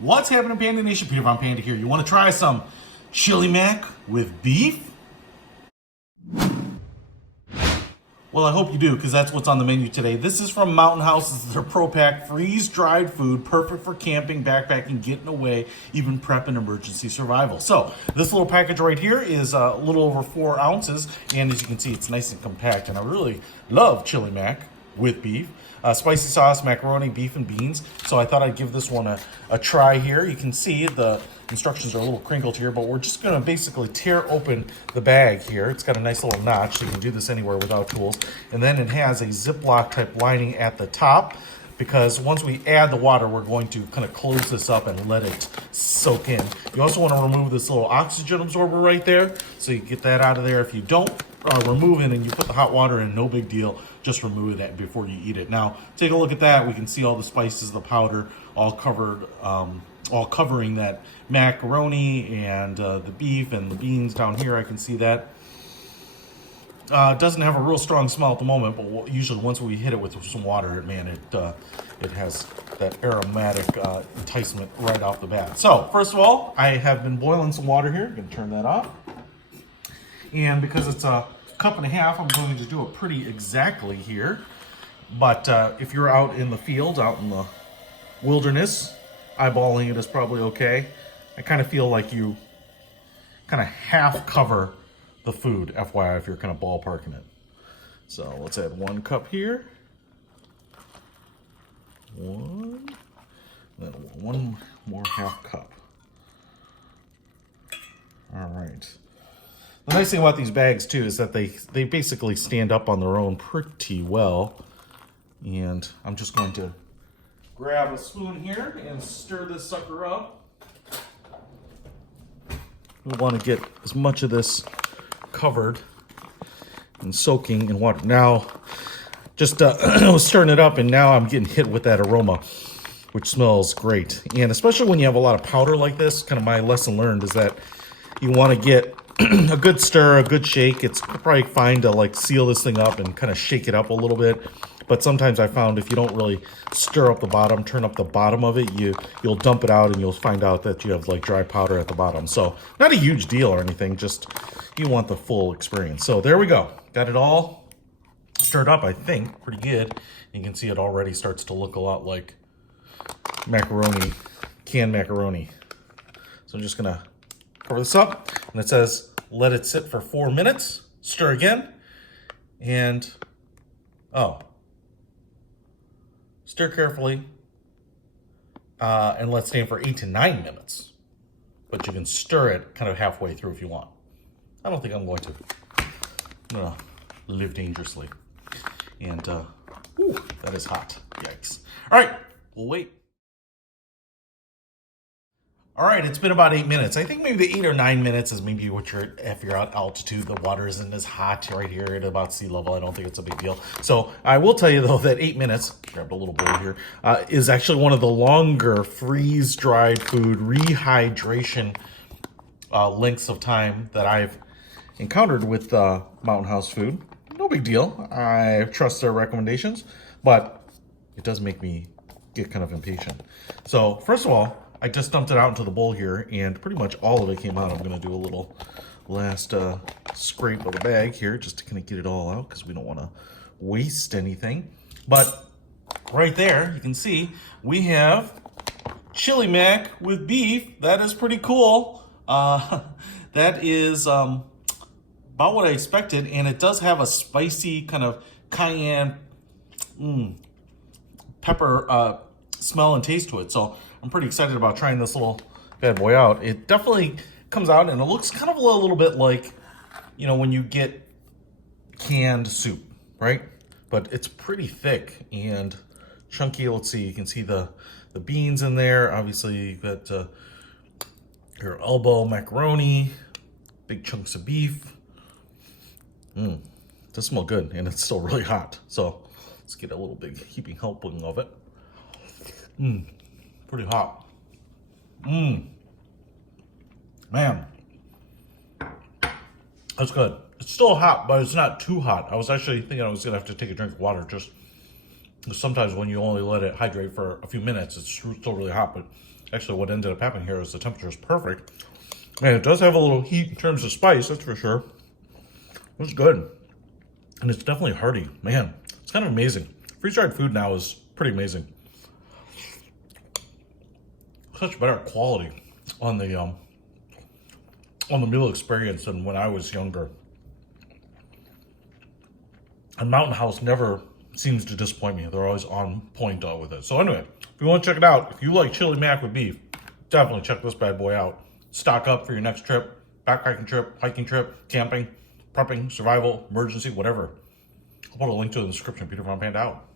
What's happening, Panda Nation? Peter Von Panda here. You want to try some chili mac with beef? Well, I hope you do, because that's what's on the menu today. This is from Mountain House. This is their Pro Pack freeze-dried food, perfect for camping, backpacking, getting away, even prep and emergency survival. So this little package right here is a little over 4 ounces, and as you can see, it's nice and compact. And I really love chili mac with beef. Spicy sauce, macaroni, beef, and beans. So I thought I'd give this one a try here. You can see the instructions are a little crinkled here, but we're just gonna basically tear open the bag here. It's got a nice little notch, so you can do this anywhere without tools. And then it has a Ziploc type lining at the top, because once we add the water, we're going to kind of close this up and let it soak in. You also want to remove this little oxygen absorber right there, so you get that out of there. If you don't remove it and you put the hot water in, no big deal. Just remove it before you eat it. Now, take a look at that. We can see all the spices, the powder, all covered, all covering that macaroni and the beef and the beans down here. I can see that. Doesn't have a real strong smell at the moment, but usually once we hit it with some water, man, it has that aromatic enticement right off the bat. So first of all, I have been boiling some water here. I'm going to turn that off. And because it's a cup and a half, I'm going to do it pretty exactly here. But if you're out in the field, out in the wilderness, eyeballing it is probably okay. I kind of feel like you kind of half cover the food, FYI, if you're kind of ballparking it. So let's add 1 cup here. 1. Then 1 more half cup. All right. The nice thing about these bags too is that they basically stand up on their own pretty well. And I'm just going to grab a spoon here and stir this sucker up. We want to get as much of this covered and soaking in water. Now, just I was stirring it up, and now I'm getting hit with that aroma, which smells great. And especially when you have a lot of powder like this, kind of my lesson learned is that you want to get a good stir, a good shake. It's probably fine to like seal this thing up and kind of shake it up a little bit. But sometimes I found if you don't really stir up the bottom, turn up the bottom of it, you'll dump it out and you'll find out that you have like dry powder at the bottom. So not a huge deal or anything, just you want the full experience. So there we go. Got it all stirred up, I think, pretty good. You can see it already starts to look a lot like macaroni, canned macaroni. So I'm just gonna cover this up, and it says let it sit for 4 minutes, stir again, and stir carefully, and let it stand for 8 to 9 minutes. But you can stir it kind of halfway through if you want. I don't think I'm going to. I'm gonna live dangerously. And, ooh, that is hot. Yikes. All right, we'll wait. All right, it's been about 8 minutes. I think maybe the 8 or 9 minutes is maybe what if you're at altitude, the water isn't as hot right here at about sea level. I don't think it's a big deal. So I will tell you though that 8 minutes, grabbed a little bowl here, is actually one of the longer freeze-dried food rehydration lengths of time that I've encountered with Mountain House food. No big deal. I trust their recommendations, but it does make me get kind of impatient. So first of all, I just dumped it out into the bowl here, and pretty much all of it came out. I'm going to do a little last scrape of the bag here just to kind of get it all out because we don't want to waste anything. But right there, you can see we have chili mac with beef. That is pretty cool. That is about what I expected, and it does have a spicy kind of cayenne pepper smell and taste to it. So I'm pretty excited about trying this little bad boy out. It definitely comes out and it looks kind of a little bit like, you know, when you get canned soup, right? But it's pretty thick and chunky. Let's see, you can see the beans in there. Obviously you've got your elbow macaroni, big chunks of beef. It does smell good, and it's still really hot. So let's get a little big heaping helping of it. Pretty hot. Man, that's good. It's still hot, but it's not too hot. I was actually thinking I was gonna have to take a drink of water just sometimes when you only let it hydrate for a few minutes, it's still really hot, but Actually, what ended up happening here is the temperature is perfect. And it does have a little heat in terms of spice, that's for sure. It's good. And it's definitely hearty. Man, it's kind of amazing. Freeze-dried food now is pretty amazing. Such better quality on the meal experience than when I was younger. And Mountain House never seems to disappoint me. They're always on point with it. So anyway, if you want to check it out, if you like chili mac with beef, definitely check this bad boy out. Stock up for your next trip, backpacking trip, hiking trip, camping, prepping, survival, emergency, whatever. I'll put a link to it in the description. Peter from Panda out.